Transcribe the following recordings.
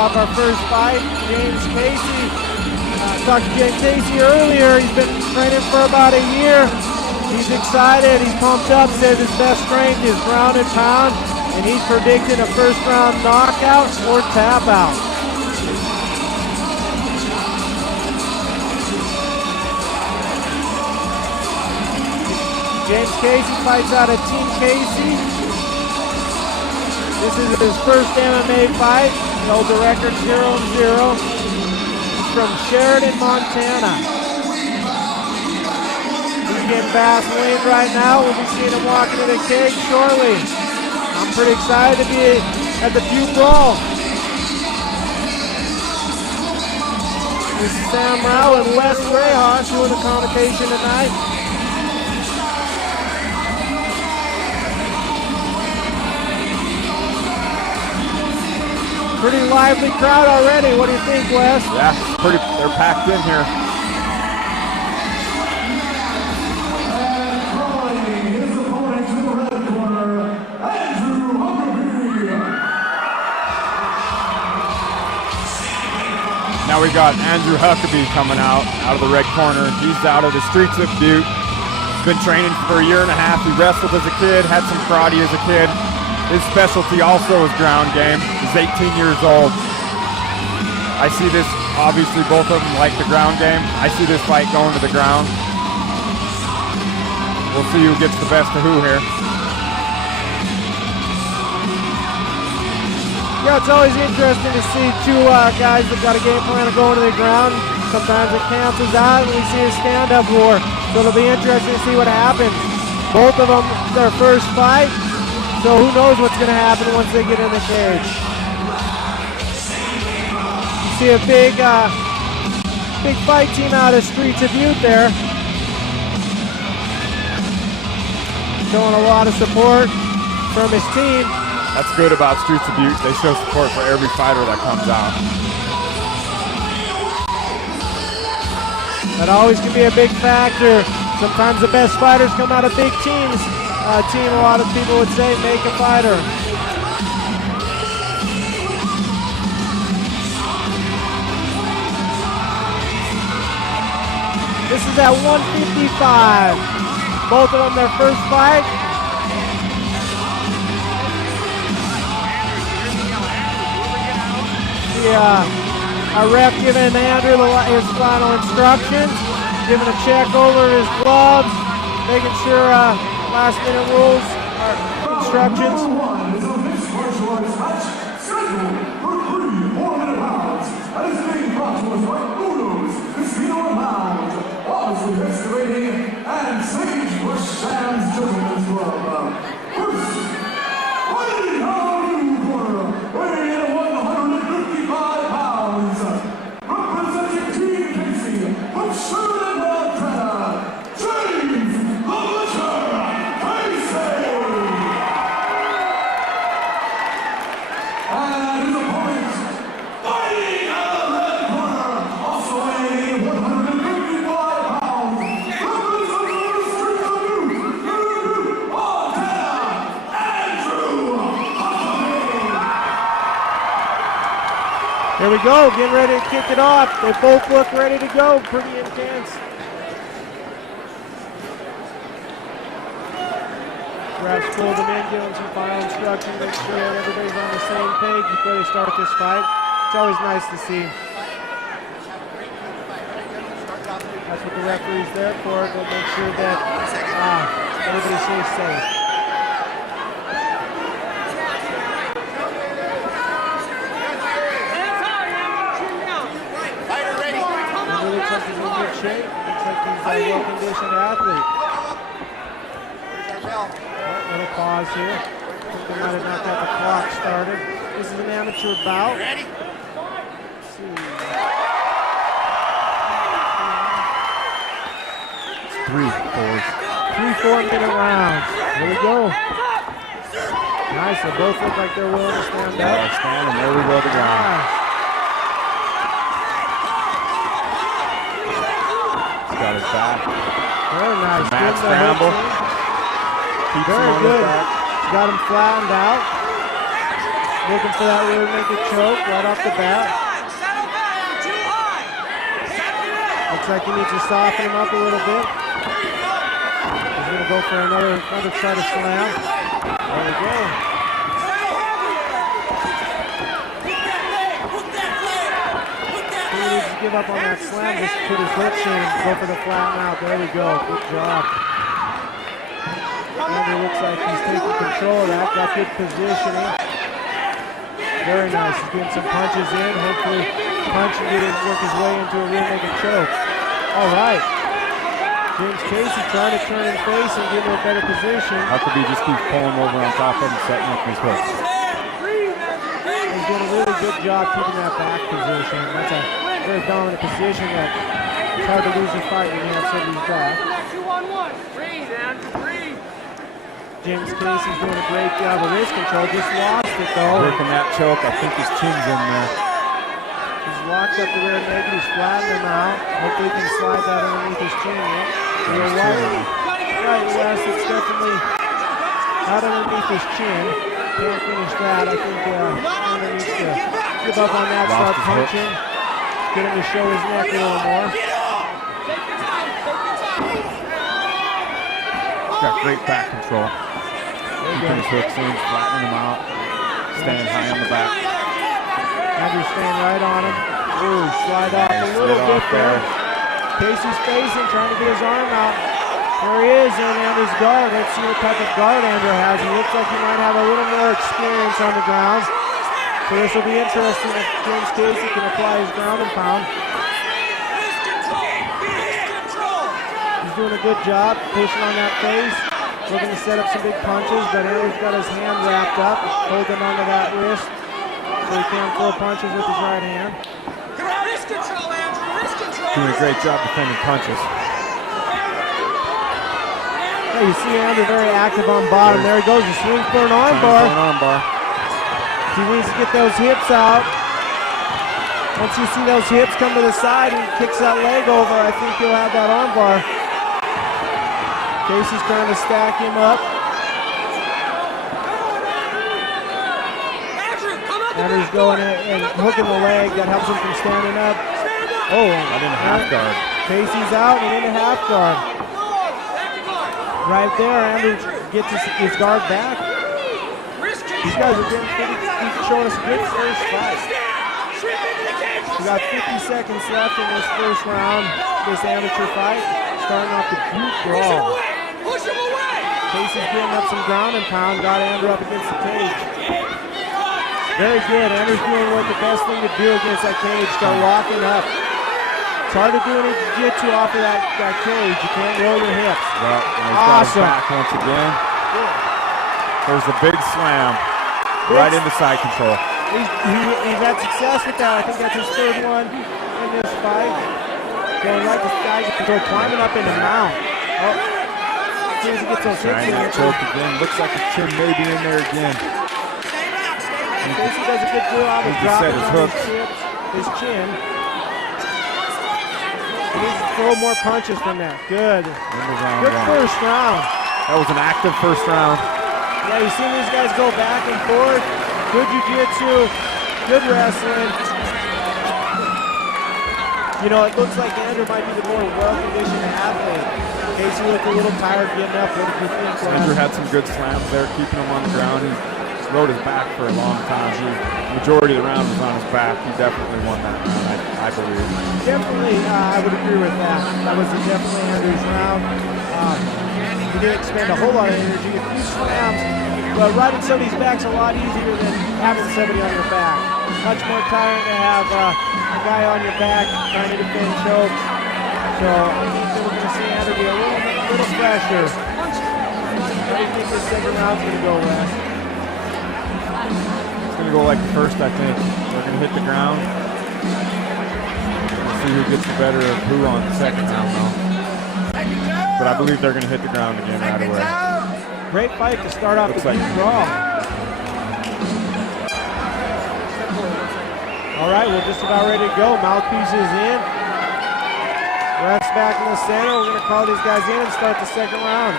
Off our first fight, James Casey. Talked to James Casey earlier. He's been training for about a year. He's excited. He's pumped up. Says his best strength is ground and pound, and he's predicting a first-round knockout or tap out. James Casey fights out of Team Casey. This is his first MMA fight. He holds the record 0-0. He's from Sheridan, Montana. He's getting Vaseline right now. We'll be seeing him walking to the cage shortly. I'm pretty excited to be at the Butte Brawl. This is Sam Rao and Wes Greyhound doing the commentation tonight. Pretty lively crowd already. What do you think, Wes? Yeah, they're packed in here. And calling his opponent to the red corner, Andrew Huckeby. Now we got Andrew Huckeby coming out of the red corner. He's out of the streets of Butte. He's been training for a year and a half. He wrestled as a kid, had some karate as a kid. His specialty also is ground game. He's 18 years old. I see this, obviously both of them like the ground game. I see this fight going to the ground. We'll see who gets the best of who here. Yeah, it's always interesting to see two guys that got a game plan of going to the ground. Sometimes it cancels out and we see a stand-up war. So it'll be interesting to see what happens. Both of them, their first fight. So who knows what's going to happen once they get in the cage. You see a big fight team out of Streets of Butte there. Showing a lot of support from his team. That's good about Streets of Butte. They show support for every fighter that comes out. That always can be a big factor. Sometimes the best fighters come out of big teams. Team, a lot of people would say, make a fighter. This is at 155. Both of them their first fight. A ref giving Andrew his final instructions, giving a check over his gloves, making sure last minute rules or instructions. #1 is a mixed martial arts match scheduled for 3 4-minute rounds and is being brought to us by Uno's Casino and Lounge, obviously excavating and Sagebrush Sam's Gentlemen's Club. First, fighting out of the blue corner, weighing in at 155 pounds, representing Team Casey from Sheridan, Montana, James the Butcher Casey. And his opponent, fighting out of the red corner, also weighing 155 pounds, representing the streets of Butte, Montana, Andrew Huckeby. Here we go, getting ready to kick it off. They both look ready to go, pretty intense. Refs pulled them in, giving some final instructions, make sure that everybody's on the same page before they start this fight. It's always nice to see. That's what the referee's there for, to make sure that everybody stays safe. He looks like he's in good shape. Looks like he's a well-conditioned athlete. Little pause here. I think they might have not got the clock started. This is an amateur bout. Ready? Let's see. It's 3 4-minute rounds. Here we go. Nice. They both look like they're willing to stand up. Yeah, stand, and there we go to the ground. He's got his back. Very nice. Matt scramble. Very good. He's got him flattened out. Looking for that rear naked choke right off the bat. Looks like he needs to soften him up a little bit. He's going to go for another try to slam. There we go. He needs to give up on that slam. Just put his hips in and go for the flatten out. There we go. Good job. Andrew looks like he's taking control of that. Got good positioning. Very nice. He's getting some punches in. Hopefully punch and get him work his way into a rear naked choke. All right. James Casey trying to turn and face and get into a better position. Huckeby just keeps pulling over on top of him and setting up his hooks. He's doing a really good job keeping that back position. That's a very dominant position that it's hard to lose a fight when you have somebody's back. James Casey's doing a great job of wrist control. Just lost it though. Working that choke. I think his chin's in there. He's locked up the rear naked. He's flattening him out. Hopefully he can slide that underneath his chin yet. Right, yes, it's definitely out underneath his chin. Can't finish that. I think Andrew needs to give up on that, start punching. Get him to show his neck a little more. He's got great back control. Keeping his hooks in, flattening him out, staying high on the back. Andrew's staying right on him. Ooh, slide off a little bit there. Casey's facing, trying to get his arm out. There he is in Andrew's guard. Let's see what type of guard Andrew has. He looks like he might have a little more experience on the ground. So this will be interesting if James Casey can apply his ground and pound. He's doing a good job pushing on that face. Looking to set up some big punches, but Andrew's got his hand wrapped up, holding onto that wrist so he can't throw punches with his right hand. Doing a great job defending punches. Yeah, you see Andrew very active on bottom. There he goes. He swings for an arm bar. He needs to get those hips out. Once you see those hips come to the side and kicks that leg over, I think he'll have that arm bar. Casey's trying to stack him up. Andrew's going and hooking the leg. That helps him from standing up. Oh, not in half guard. Casey's out and into half guard. Right there, Andrew gets his guard back. These guys are showing us a good first fight. We got 50 seconds left in this first round, this amateur fight. Starting off the Butte Brawl. Casey's getting up some ground and pound, got Andrew up against the cage. Very good. Andrew's doing what the best thing to do against that cage, start locking up. It's hard to do any jiu-jitsu off of that cage. You can't roll your hips. Well, he's awesome. Got his back once again. There's the big slam right into side control. He's had success with that. I think that's his third one in this fight. Going right to side control, climbing up into mount. Oh, as soon as he gets those hips in. Choke again. Looks like his chin may be in there again. Casey does a good job of dropping his hooks, his chin. He needs to throw more punches from that. Good. Good first round. That was an active first round. Yeah, you see these guys go back and forth. Good jiu-jitsu, good wrestling. You know, it looks like Andrew might be the more well-conditioned athlete. Casey looked a little tired getting up. What did you think? Andrew had some good slams there, keeping him on the ground. He rode his back for a long time. The majority of the round was on his back. He definitely won that round, I believe. Definitely, I would agree with that. That was definitely Andrew's round. He didn't expend a whole lot of energy. A few slams, but riding somebody's back's a lot easier than having somebody on your back. Much more tiring to have a guy on your back trying to defend chokes. So I think that we're going to see Andrew be a little fresher. How do you think this second round's going to go, Wes? It's going to go like the first, I think. They're going to hit the ground. We'll see who gets the better of who on the second round, though. But I believe they're going to hit the ground again right away. Great fight to start off the Brawl. All right, we're just about ready to go. Mouthpiece is in. Ref's back in the center. We're going to call these guys in and start the second round.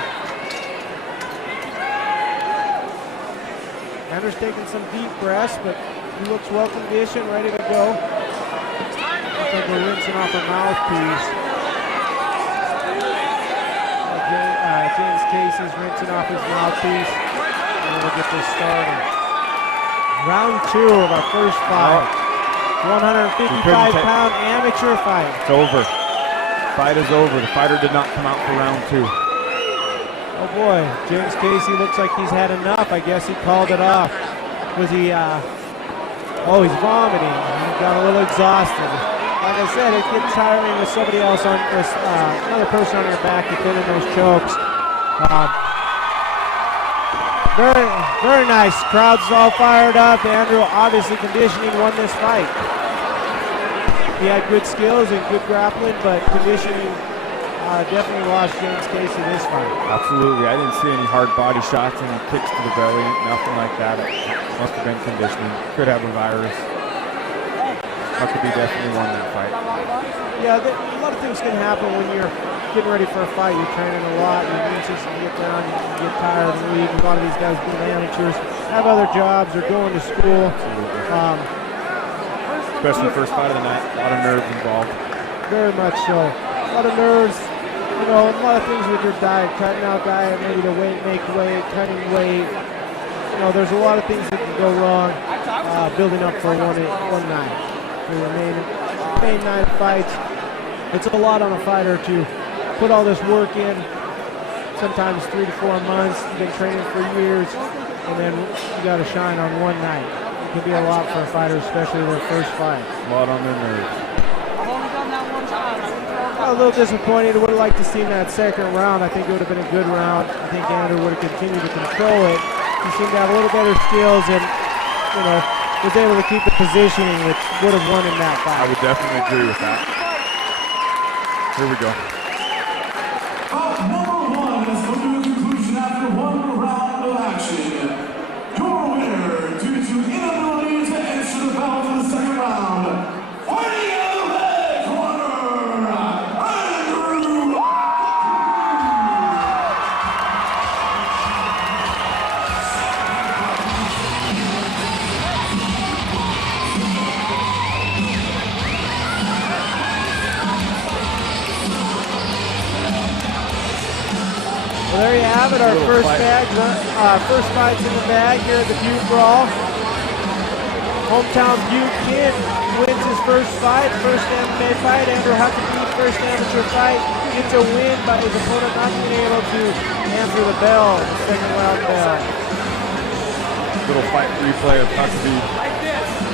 Andrew's taking some deep breaths, but he looks well conditioned, ready to go. Looks like we're rinsing off a mouthpiece. James Casey's rinsing off his mouthpiece. And we'll get this started. Round 2 of our first fight. 155-pound amateur fight. It's over. Fight is over. The fighter did not come out for round 2. Oh boy, James Casey looks like he's had enough. I guess he called it off. Was he, oh, he's vomiting. He got a little exhausted. Like I said, it gets tiring with somebody else on this, another person on your back defending those chokes. Very, very nice. Crowd's all fired up. Andrew, obviously conditioning, won this fight. He had good skills and good grappling, but conditioning definitely lost James Casey this fight. Absolutely. I didn't see any hard body shots, any kicks to the belly, nothing like that. It must have been conditioning. Could have a virus. Huckeby definitely won that fight. Yeah, a lot of things can happen when you're getting ready for a fight. You're training a lot, your immune system get down, you get tired and weak. A lot of these guys being amateurs have other jobs or going to school. Especially the first fight of the night, a lot of nerves involved. Very much so. A lot of nerves, you know, a lot of things with your diet, cutting out diet, maybe the weight, make weight, cutting weight. You know, there's a lot of things that can go wrong building up for one night. For your main night fights. It's a lot on a fighter to put all this work in, sometimes 3 to 4 months. You've been training for years, and then you got to shine on one night. It can be a lot for a fighter, especially their first fight. A lot on their nerves. I've only done that one time. A little disappointed. Would have liked to see that second round. I think it would have been a good round. I think Andrew would have continued to control it. He seemed to have a little better skills and, you know, was able to keep the positioning, which would have won in that fight. I would definitely agree with that. Here we go. Bout number 1 has come to a conclusion after 1 round of action. Your winner, due to inability to enter the bout in the second round, fighting out of the red corner, Andrew. Well, there you have it, our first fights in the bag here at the Butte Brawl. Hometown Butte kid wins his first fight, first MMA fight. Andrew Huckeby, first amateur fight, gets a win by his opponent not being able to answer the bell, the second round bell. Little fight replay of Huckeby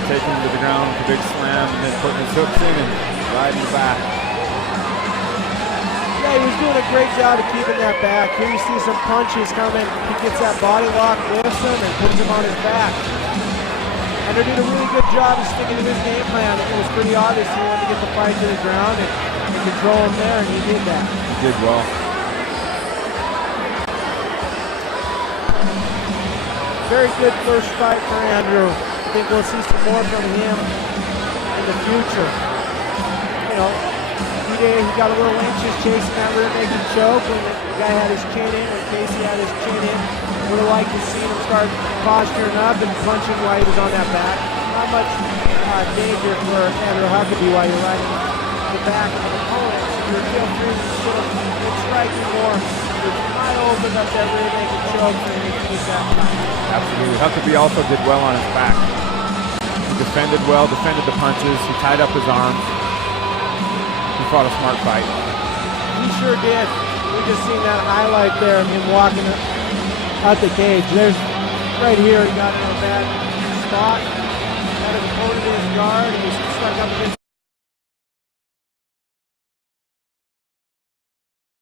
taking him to the ground with a big slam and then putting his hooks in and riding the back. Yeah, he was doing a great job of keeping that back. Here you see some punches coming. He gets that body lock, lifts him, and puts him on his back. And they did a really good job of sticking to his game plan. It was pretty obvious he wanted to get the fight to the ground and control him there, and he did that. He did well. Very good first fight for Andrew. I think we'll see some more from him in the future. You know, he got a little anxious chasing that rear naked choke when the guy had his chin in, when Casey had his chin in. Would have liked to see him start posturing up and punching while he was on that back. Not much danger for Andrew Huckeby while you're riding the back of an opponent. So you're feel free to sort of get striking more. You might open up that rear naked choke for him to finish that fight. Absolutely. Huckeby also did well on his back. He defended well, defended the punches. He tied up his arms. He fought a smart fight. He sure did. We just seen that highlight there of him walking out the cage. There's right here, he got in a bad spot. Had his opponent in his guard. He was stuck up against